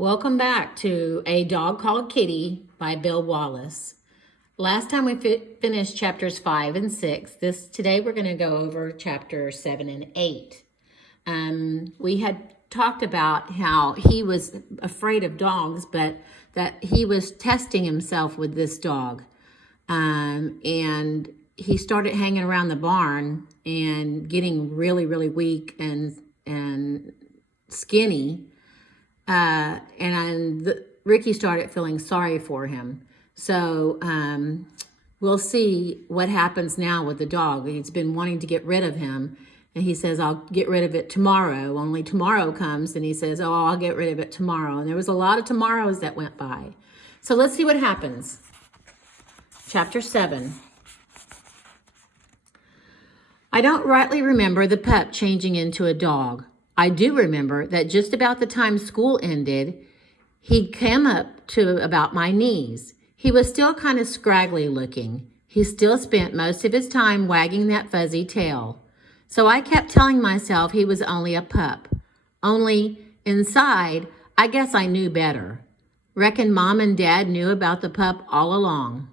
Welcome back to A Dog Called Kitty by Bill Wallace. Last time we finished chapters 5 and 6. Today we're going to go over chapters 7 and 8. We had talked about how he was afraid of dogs, but that he was testing himself with this dog. And he started hanging around the barn and getting really, really weak and skinny. Ricky started feeling sorry for him. So we'll see what happens now with the dog. He's been wanting to get rid of him. And he says, I'll get rid of it tomorrow. Only tomorrow comes and he says, oh, I'll get rid of it tomorrow. And there was a lot of tomorrows that went by. So let's see what happens. Chapter 7. I don't rightly remember the pup changing into a dog. I do remember that just about the time school ended, he came up to about my knees. He was still kind of scraggly looking. He still spent most of his time wagging that fuzzy tail. So I kept telling myself he was only a pup. Only inside, I guess I knew better. Reckon Mom and Dad knew about the pup all along.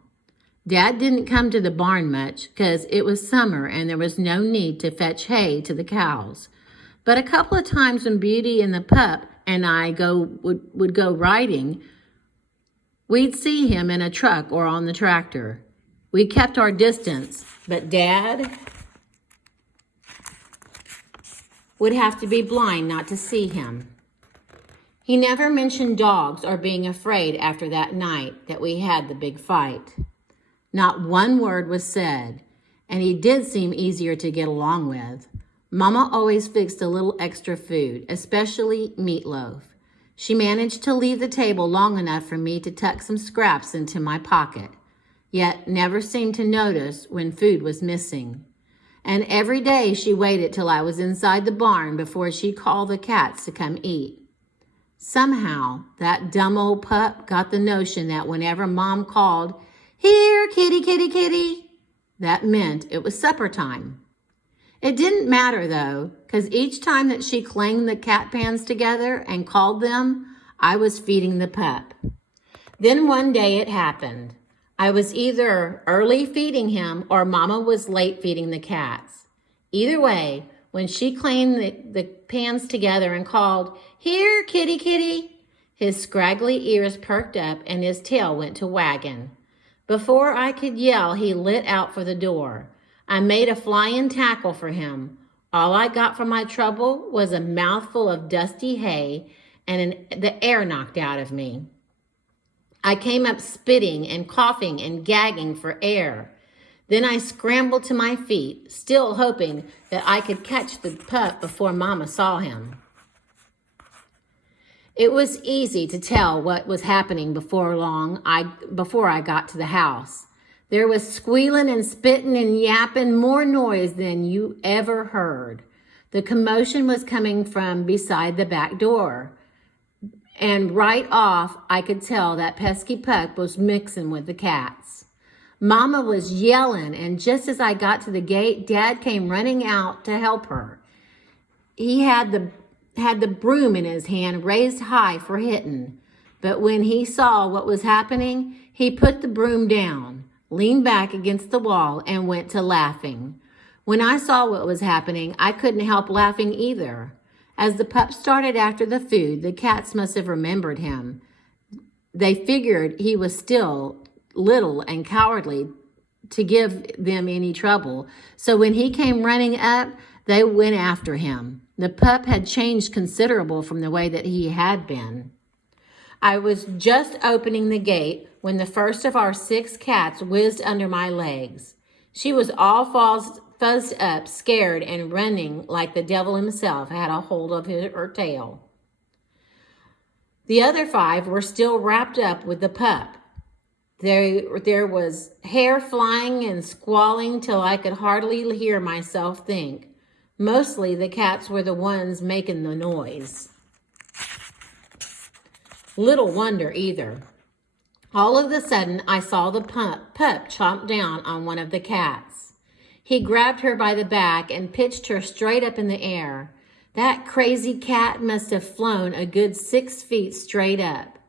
Dad didn't come to the barn much because it was summer and there was no need to fetch hay to the cows. But a couple of times when Beauty and the pup and I would go riding, we'd see him in a truck or on the tractor. We kept our distance, but Dad would have to be blind not to see him. He never mentioned dogs or being afraid after that night that we had the big fight. Not one word was said, and he did seem easier to get along with. Mama always fixed a little extra food, especially meatloaf. She managed to leave the table long enough for me to tuck some scraps into my pocket, yet never seemed to notice when food was missing. And every day she waited till I was inside the barn before she'd call the cats to come eat. Somehow, that dumb old pup got the notion that whenever Mom called, "Here, kitty, kitty, kitty," that meant it was supper time. It didn't matter, though, because each time that she clanged the cat pans together and called them, I was feeding the pup. Then one day it happened. I was either early feeding him or Mama was late feeding the cats. Either way, when she clanged the pans together and called, "Here, kitty, kitty," his scraggly ears perked up and his tail went to wagging. Before I could yell, he lit out for the door. I made a flying tackle for him. All I got for my trouble was a mouthful of dusty hay and the air knocked out of me. I came up spitting and coughing and gagging for air. Then I scrambled to my feet, still hoping that I could catch the pup before Mama saw him. It was easy to tell what was happening before I got to the house. There was squealing and spitting and yapping, more noise than you ever heard. The commotion was coming from beside the back door. And right off, I could tell that pesky pup was mixing with the cats. Mama was yelling, and just as I got to the gate, Dad came running out to help her. He had the broom in his hand raised high for hitting. But when he saw what was happening, he put the broom down, leaned back against the wall, and went to laughing. When I saw what was happening, I couldn't help laughing either. As the pup started after the food, the cats must have remembered him. They figured he was still little and cowardly to give them any trouble. So when he came running up, they went after him. The pup had changed considerable from the way that he had been. I was just opening the gate when the first of our 6 cats whizzed under my legs. She was all fuzzed up, scared, and running like the devil himself had a hold of her tail. The other 5 were still wrapped up with the pup. There was hair flying and squalling till I could hardly hear myself think. Mostly the cats were the ones making the noise. Little wonder either. All of a sudden, I saw the pup chomp down on one of the cats. He grabbed her by the back and pitched her straight up in the air. That crazy cat must have flown a good 6 feet straight up.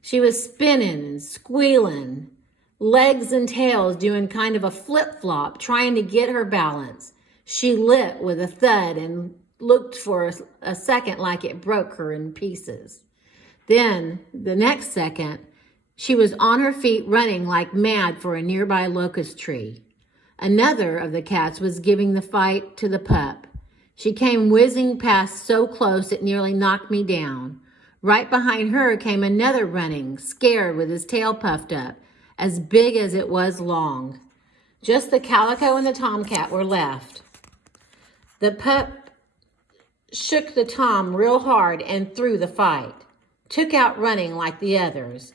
She was spinning and squealing, legs and tails doing kind of a flip-flop, trying to get her balance. She lit with a thud and looked for a second like it broke her in pieces. Then, the next second, she was on her feet running like mad for a nearby locust tree. Another of the cats was giving the fight to the pup. She came whizzing past so close it nearly knocked me down. Right behind her came another running, scared with his tail puffed up, as big as it was long. Just the calico and the tomcat were left. The pup shook the tom real hard and threw the fight. Took out running like the others.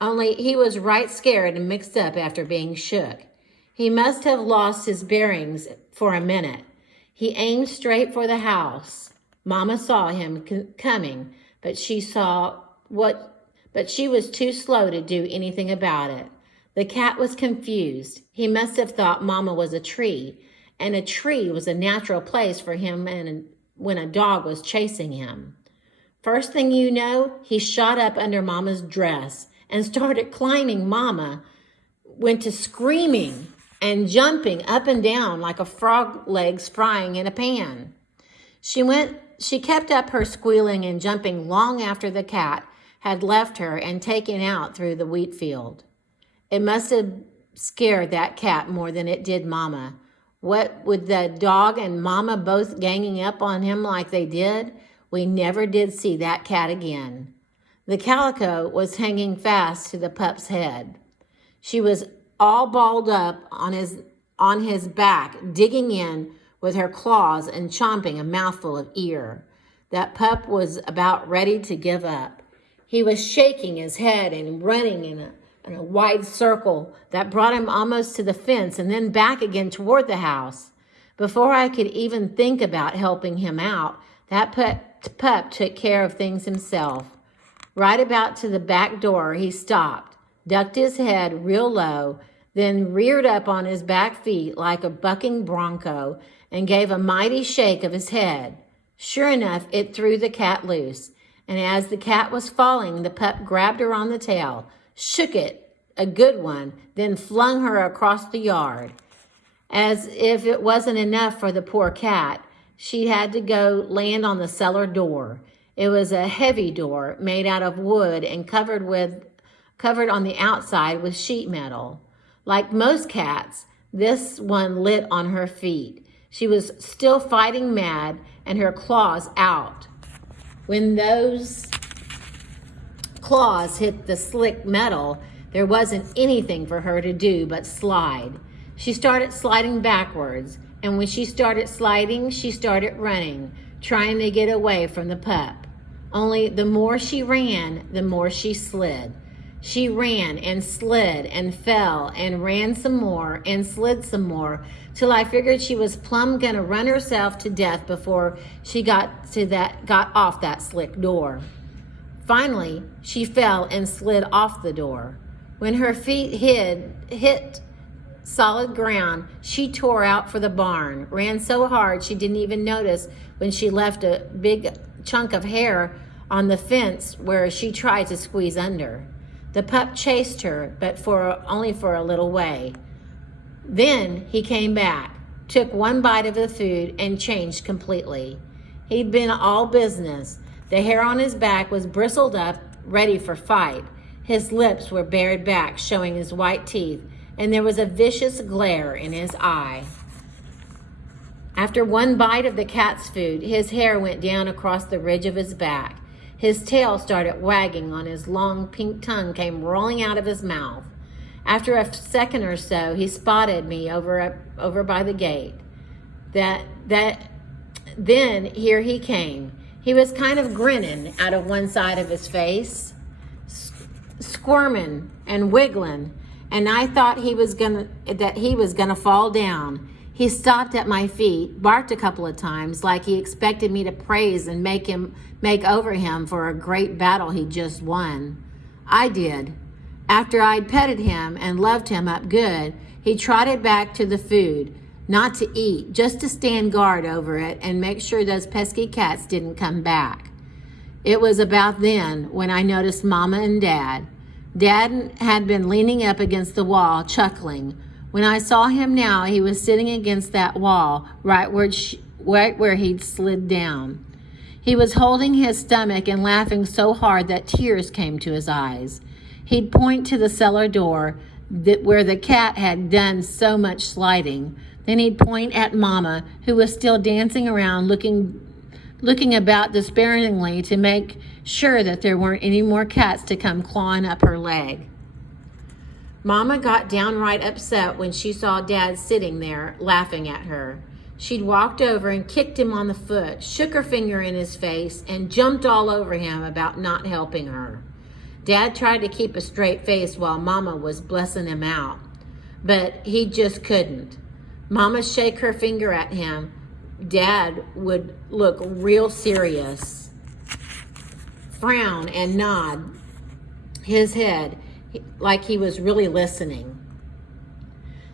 Only he was right scared and mixed up after being shook. He must have lost his bearings for a minute. He aimed straight for the house. Mama saw him coming, but she was too slow to do anything about it. The cat was confused. He must have thought Mama was a tree, and a tree was a natural place for him when a dog was chasing him. First thing you know, he shot up under Mama's dress and started climbing Mama, went to screaming and jumping up and down like a frog legs frying in a pan. She kept up her squealing and jumping long after the cat had left her and taken out through the wheat field. It must have scared that cat more than it did Mama. What with the dog and Mama both ganging up on him like they did, we never did see that cat again. The calico was hanging fast to the pup's head. She was all balled up on his back, digging in with her claws and chomping a mouthful of ear. That pup was about ready to give up. He was shaking his head and running in a wide circle that brought him almost to the fence and then back again toward the house. Before I could even think about helping him out, that pup took care of things himself. Right about to the back door, he stopped, ducked his head real low, then reared up on his back feet like a bucking bronco and gave a mighty shake of his head. Sure enough, it threw the cat loose, and as the cat was falling, the pup grabbed her on the tail, shook it, a good one, then flung her across the yard. As if it wasn't enough for the poor cat, she had to go land on the cellar door. It was a heavy door made out of wood and covered on the outside with sheet metal. Like most cats, this one lit on her feet. She was still fighting mad and her claws out. When those claws hit the slick metal, there wasn't anything for her to do but slide. She started sliding backwards, and when she started sliding, she started running, trying to get away from the pup. Only the more she ran, the more she slid. She ran and slid and fell and ran some more and slid some more till I figured she was plumb gonna run herself to death before she got off that slick door. Finally, she fell and slid off the door. When her feet hit solid ground, she tore out for the barn, ran so hard she didn't even notice when she left a big chunk of hair on the fence where she tried to squeeze under. The pup chased her, but only for a little way. Then he came back, took one bite of the food, and changed completely. He'd been all business. The hair on his back was bristled up, ready for fight. His lips were bared back, showing his white teeth, and there was a vicious glare in his eye. After one bite of the cat's food, his hair went down across the ridge of his back. His tail started wagging on his long pink tongue came rolling out of his mouth. After a second or so, he spotted me over by the gate. Then here he came. He was kind of grinning out of one side of his face, squirming and wiggling, and I thought that he was gonna fall down. He stopped at my feet, barked a couple of times like he expected me to praise and make over him for a great battle he'd just won. I did. After I'd petted him and loved him up good, he trotted back to the food, not to eat, just to stand guard over it and make sure those pesky cats didn't come back. It was about then when I noticed Mama and Dad. Dad had been leaning up against the wall, chuckling. When I saw him now, he was sitting against that wall, right where he'd slid down. He was holding his stomach and laughing so hard that tears came to his eyes. He'd point to the cellar door where the cat had done so much sliding. Then he'd point at Mama, who was still dancing around, looking about despairingly to make sure that there weren't any more cats to come clawing up her leg. Mama got downright upset when she saw Dad sitting there laughing at her. She'd walked over and kicked him on the foot, shook her finger in his face, and jumped all over him about not helping her. Dad tried to keep a straight face while Mama was blessing him out, but he just couldn't. Mama shake her finger at him. Dad would look real serious, frown and nod his head like he was really listening.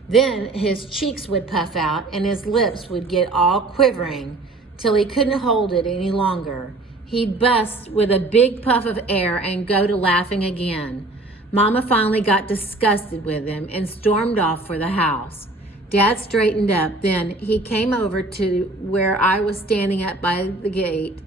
Then his cheeks would puff out and his lips would get all quivering till he couldn't hold it any longer. He'd bust with a big puff of air and go to laughing again. Mama finally got disgusted with him and stormed off for the house. Dad straightened up. Then he came over to where I was standing up by the gate.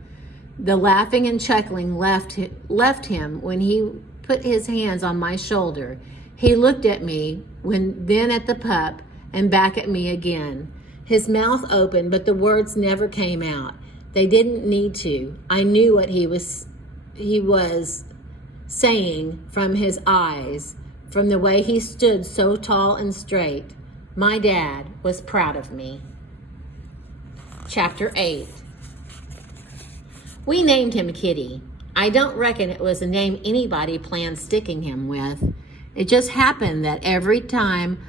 The laughing and chuckling left him when he put his hands on my shoulder. He looked at me, then at the pup, and back at me again. His mouth opened, but the words never came out. They didn't need to. I knew what he was saying from his eyes, from the way he stood so tall and straight. My dad was proud of me. Chapter 8. We named him Kitty. I don't reckon it was a name anybody planned sticking him with. It just happened that every time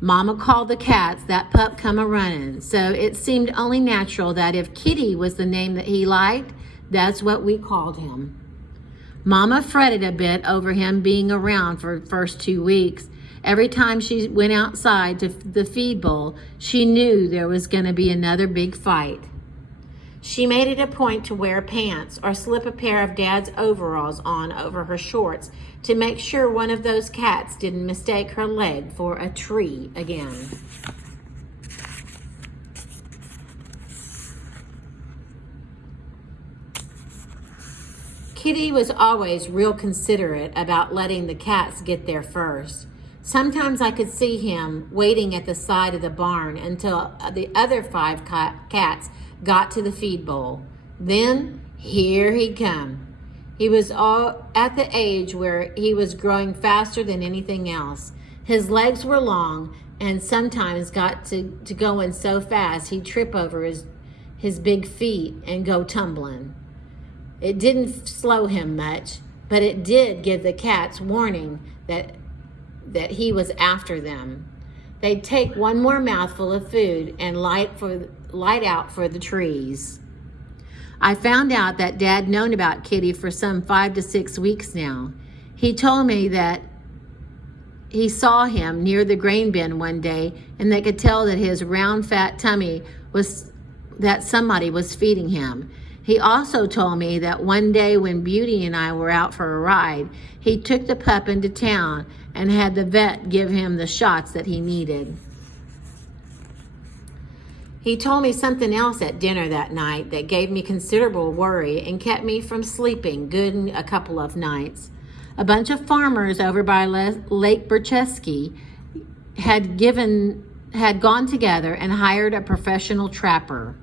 Mama called the cats, that pup come a-running. So it seemed only natural that if Kitty was the name that he liked, that's what we called him. Mama fretted a bit over him being around for the first 2 weeks. Every time she went outside to the feed bowl, she knew there was going to be another big fight. She made it a point to wear pants or slip a pair of Dad's overalls on over her shorts to make sure one of those cats didn't mistake her leg for a tree again. Kitty was always real considerate about letting the cats get there first. Sometimes I could see him waiting at the side of the barn until the other 5 cats got to the feed bowl. Then here he'd come. He was all at the age where he was growing faster than anything else. His legs were long and sometimes got to going so fast he'd trip over his big feet and go tumbling. It didn't slow him much, but it did give the cats warning that he was after them. They'd take one more mouthful of food and light out for the trees. I found out that Dad known about Kitty for some 5 to 6 weeks now. He told me that he saw him near the grain bin one day and they could tell that his round fat tummy was that somebody was feeding him. He also told me that one day when Beauty and I were out for a ride, he took the pup into town and had the vet give him the shots that he needed. He told me something else at dinner that night that gave me considerable worry and kept me from sleeping good in a couple of nights. A bunch of farmers over by Lake Bercheski had gone together and hired a professional trapper.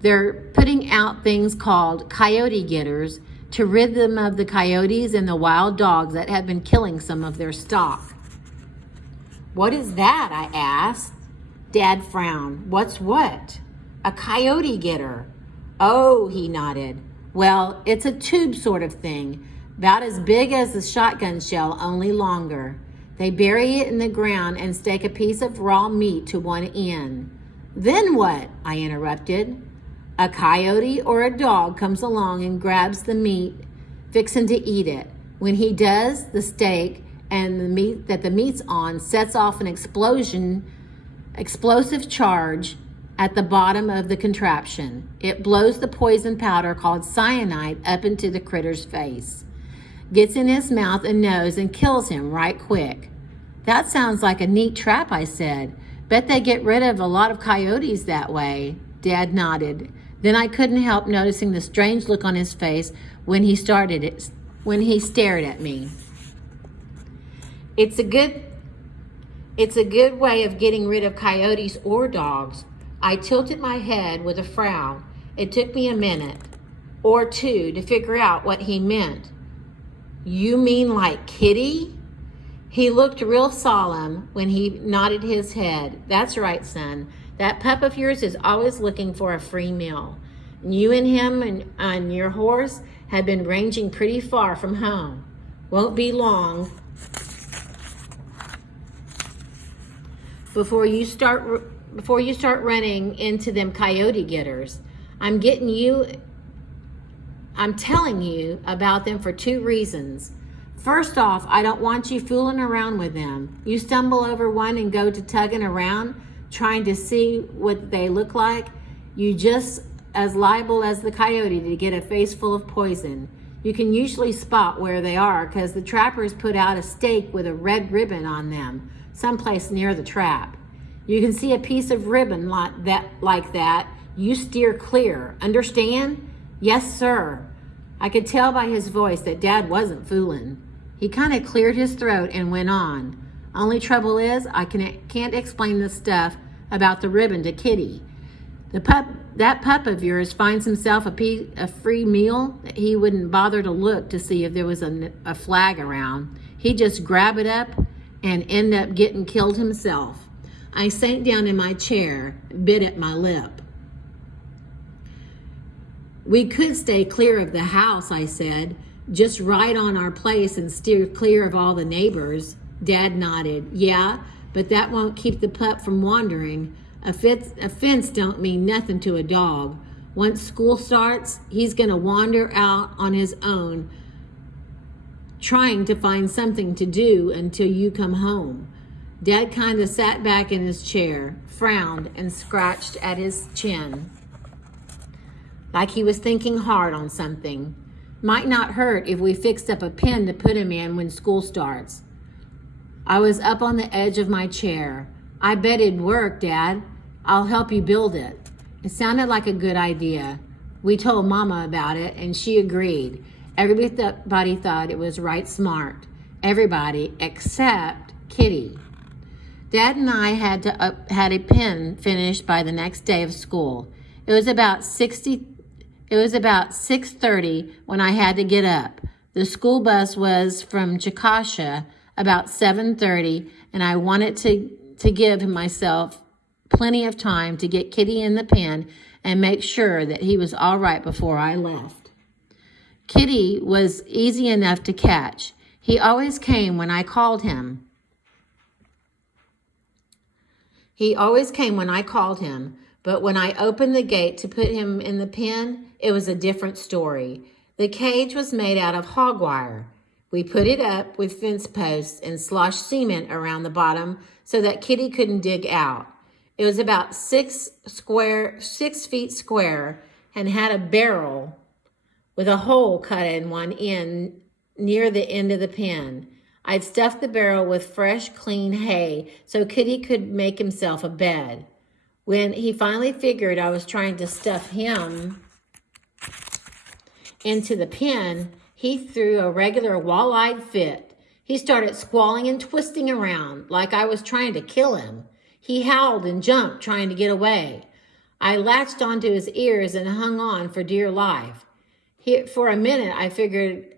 They're putting out things called coyote getters to rid them of the coyotes and the wild dogs that had been killing some of their stock. What is that? I asked. Dad frowned. What's what? A coyote getter. Oh, he nodded. Well, it's a tube sort of thing, about as big as the shotgun shell, only longer. They bury it in the ground and stake a piece of raw meat to one end. Then what? I interrupted. A coyote or a dog comes along and grabs the meat, fixing to eat it. When he does, the steak and the meat's on sets off an explosion explosive charge at the bottom of the contraption. It blows the poison powder called cyanide up into the critter's face, gets in his mouth and nose, and kills him right quick. That sounds like a neat trap, I said. Bet they get rid of a lot of coyotes that way. Dad nodded. Then I couldn't help noticing the strange look on his face when he stared at me. It's a good way of getting rid of coyotes or dogs. I tilted my head with a frown. It took me a minute or two to figure out what he meant. You mean like Kitty? He looked real solemn when he nodded his head. That's right, son. That pup of yours is always looking for a free meal. You and him and your horse have been ranging pretty far from home. Won't be long before you start running into them coyote getters. I'm telling you about them for two reasons. First off, I don't want you fooling around with them. You stumble over one and go to tugging around, trying to see what they look like, you just as liable as the coyote to get a face full of poison. You can usually spot where they are because the trappers put out a stake with a red ribbon on them, someplace near the trap. You can see a piece of ribbon like that. You steer clear. Understand? Yes, sir. I could tell by his voice that Dad wasn't fooling. He kind of cleared his throat and went on. Only trouble is, I can't explain the stuff about the ribbon to Kitty. That pup of yours finds himself a free meal. He wouldn't bother to look to see if there was a flag around. He'd just grab it up and end up getting killed himself. I sank down in my chair, bit at my lip. We could stay clear of the house, I said. Just ride on our place and steer clear of all the neighbors. Dad nodded. Yeah, but that won't keep the pup from wandering. A fence don't mean nothing to a dog. Once school starts, he's going to wander out on his own, trying to find something to do until you come home. Dad kind of sat back in his chair, frowned, and scratched at his chin, like he was thinking hard on something. Might not hurt if we fixed up a pen to put him in when school starts. I was up on the edge of my chair. I bet it'd work, Dad. I'll help you build it. It sounded like a good idea. We told Mama about it, and she agreed. Everybody thought it was right smart. Everybody except Kitty. Dad and I had a pen finished by the next day of school. It was about 6:30 when I had to get up. The school bus was from Chickasha about 7:30, and I wanted to give myself plenty of time to get Kitty in the pen and make sure that he was all right before I left. Kitty was easy enough to catch. He always came when I called him. But when I opened the gate to put him in the pen, it was a different story. The cage was made out of hog wire. We put it up with fence posts and sloshed cement around the bottom so that Kitty couldn't dig out. It was about 6 feet square and had a barrel with a hole cut in one end near the end of the pen. I'd stuffed the barrel with fresh, clean hay so Kitty could make himself a bed. When he finally figured I was trying to stuff him into the pen, he threw a regular wall-eyed fit. He started squalling and twisting around like I was trying to kill him. He howled and jumped, trying to get away. I latched onto his ears and hung on for dear life. For a minute, I figured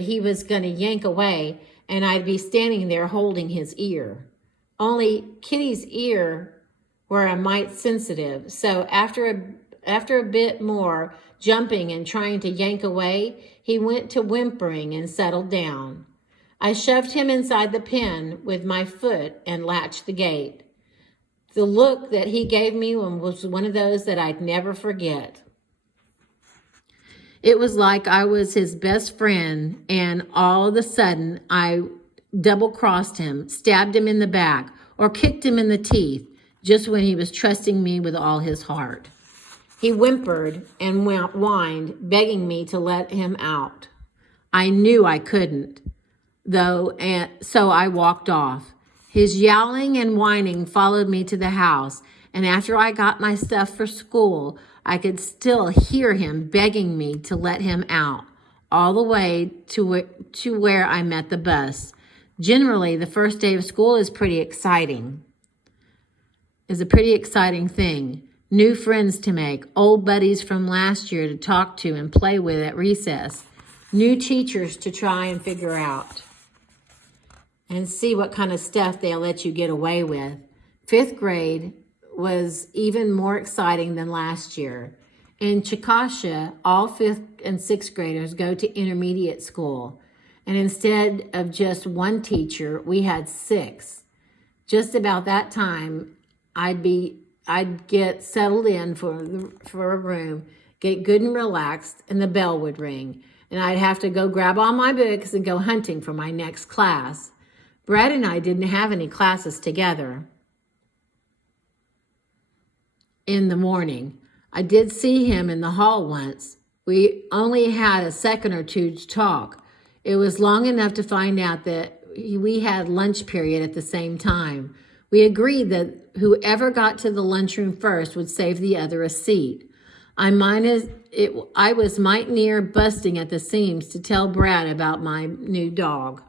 he was going to yank away, and I'd be standing there holding his ear. Only Kitty's ear were a mite sensitive, so after a bit more jumping and trying to yank away, he went to whimpering and settled down. I shoved him inside the pen with my foot and latched the gate. The look that he gave me was one of those that I'd never forget. It was like I was his best friend, and all of a sudden I double-crossed him, stabbed him in the back, or kicked him in the teeth just when he was trusting me with all his heart. He whimpered and whined, begging me to let him out. I knew I couldn't, though, and so I walked off. His yowling and whining followed me to the house, and after I got my stuff for school, I could still hear him begging me to let him out, all the way to where I met the bus. Generally, the first day of school is a pretty exciting thing. New friends to make, old buddies from last year to talk to and play with at recess, new teachers to try and figure out and see what kind of stuff they'll let you get away with. 5th grade was even more exciting than last year. In Chickasha, all 5th and 6th graders go to intermediate school. And instead of just one teacher, we had 6. Just about that time, I'd get settled in for a room, get good and relaxed, and the bell would ring. And I'd have to go grab all my books and go hunting for my next class. Brad and I didn't have any classes together in the morning. I did see him in the hall once. We only had a second or two to talk. It was long enough to find out that we had lunch period at the same time. We agreed that whoever got to the lunchroom first would save the other a seat. I was might near busting at the seams to tell Brad about my new dog.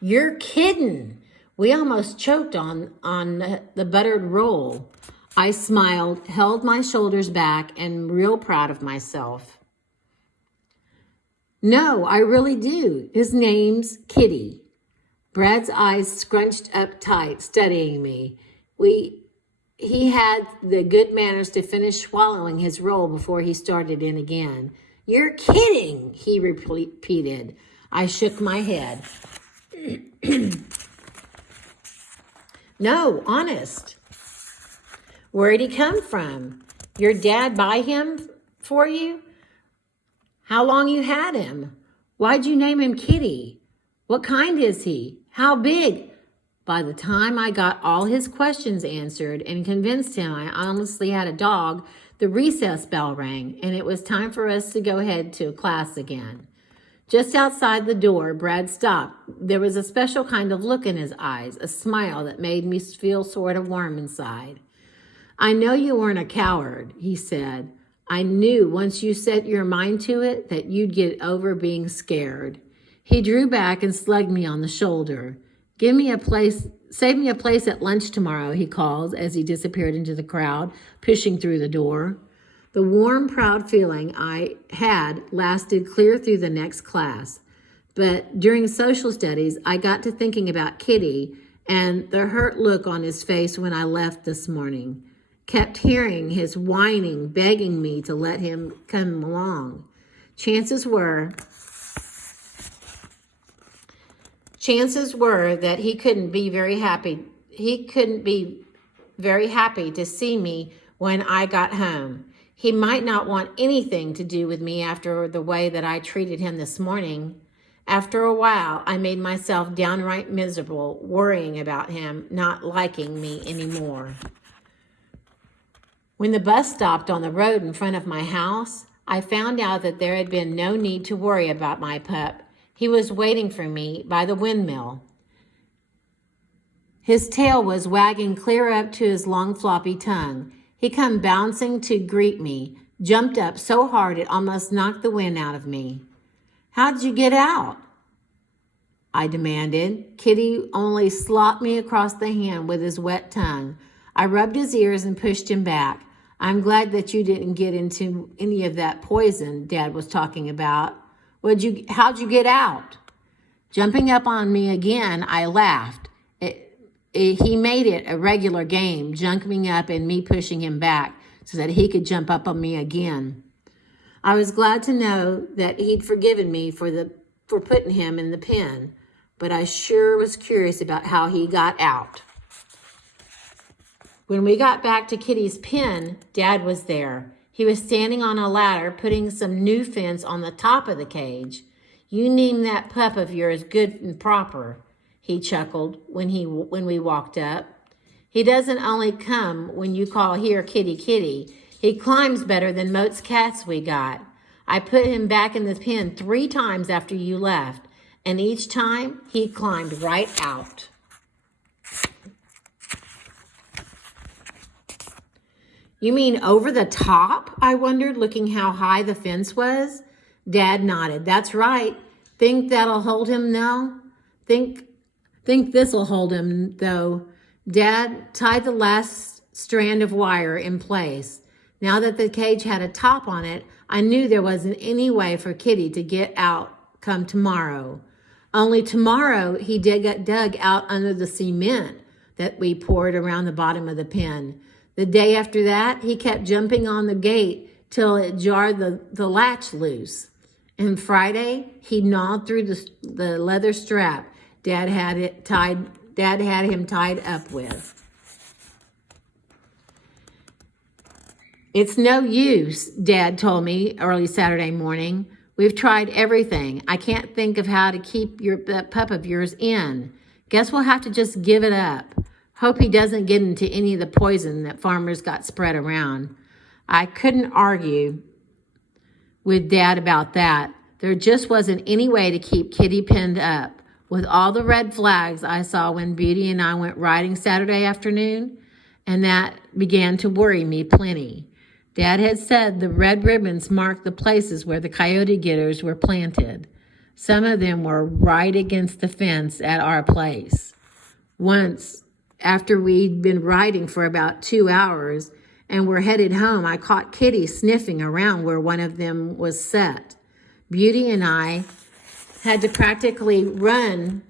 You're kidding. We almost choked on the buttered roll. I smiled, held my shoulders back, and real proud of myself. No, I really do. His name's Kitty. Brad's eyes scrunched up tight, studying me. He had the good manners to finish swallowing his roll before he started in again. You're kidding, he repeated. I shook my head. No, honest. Where'd he come from? Your dad buy him for you? How long you had him? Why'd you name him Kitty? What kind is he? How big? By the time I got all his questions answered and convinced him I honestly had a dog, the recess bell rang, and it was time for us to go head to class again. Just outside the door, Brad stopped. There was a special kind of look in his eyes, a smile that made me feel sort of warm inside. I know you weren't a coward, he said. I knew once you set your mind to it that you'd get over being scared. He drew back and slugged me on the shoulder. Save me a place at lunch tomorrow, he called as he disappeared into the crowd, pushing through the door. The warm, proud feeling I had lasted clear through the next class. But during social studies, I got to thinking about Kitty and the hurt look on his face when I left this morning. Kept hearing his whining, begging me to let him come along. Chances were that he couldn't be very happy. He couldn't be very happy to see me when I got home. He might not want anything to do with me after the way that I treated him this morning. After a while, I made myself downright miserable, worrying about him not liking me anymore. When the bus stopped on the road in front of my house, I found out that there had been no need to worry about my pup. He was waiting for me by the windmill. His tail was wagging clear up to his long floppy tongue. He come bouncing to greet me, jumped up so hard it almost knocked the wind out of me. How'd you get out? I demanded. Kitty only slopped me across the hand with his wet tongue. I rubbed his ears and pushed him back. I'm glad that you didn't get into any of that poison Dad was talking about. How'd you get out? Jumping up on me again, I laughed. He made it a regular game, jumping up and me pushing him back so that he could jump up on me again. I was glad to know that he'd forgiven me for putting him in the pen, but I sure was curious about how he got out. When we got back to Kitty's pen, Dad was there. He was standing on a ladder, putting some new fence on the top of the cage. You named that pup of yours good and proper. he chuckled when we walked up. He doesn't only come when you call here kitty kitty. He climbs better than most cats we got. I put him back in the pen 3 times after you left, and each time he climbed right out. You mean over the top? I wondered, looking how high the fence was. Dad nodded. That's right. Think that'll hold him now? Think this'll hold him, though. Dad tied the last strand of wire in place. Now that the cage had a top on it, I knew there wasn't any way for Kitty to get out come tomorrow. Only tomorrow he dug out under the cement that we poured around the bottom of the pen. The day after that, he kept jumping on the gate till it jarred the latch loose. And Friday, he gnawed through the leather strap Dad had him tied up with. It's no use, Dad told me early Saturday morning. We've tried everything. I can't think of how to keep that pup of yours in. Guess we'll have to just give it up. Hope he doesn't get into any of the poison that farmers got spread around. I couldn't argue with Dad about that. There just wasn't any way to keep Kitty pinned up. With all the red flags I saw when Beauty and I went riding Saturday afternoon, and that began to worry me plenty. Dad had said the red ribbons marked the places where the coyote getters were planted. Some of them were right against the fence at our place. Once, after we'd been riding for about 2 hours and were headed home, I caught Kitty sniffing around where one of them was set. Beauty and I had to practically run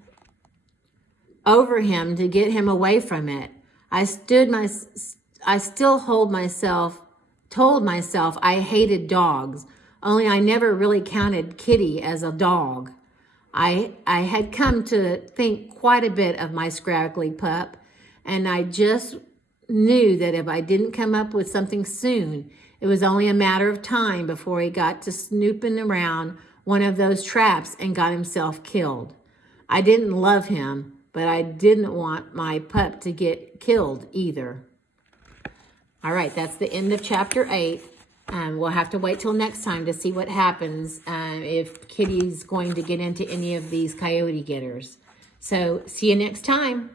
over him to get him away from it. I still told myself I hated dogs, only I never really counted Kitty as a dog. I had come to think quite a bit of my scraggly pup, and I just knew that if I didn't come up with something soon, it was only a matter of time before he got to snooping around one of those traps and got himself killed. I didn't love him, but I didn't want my pup to get killed either. All right, that's the end of chapter 8. We'll have to wait till next time to see what happens if Kitty's going to get into any of these coyote getters. So see you next time.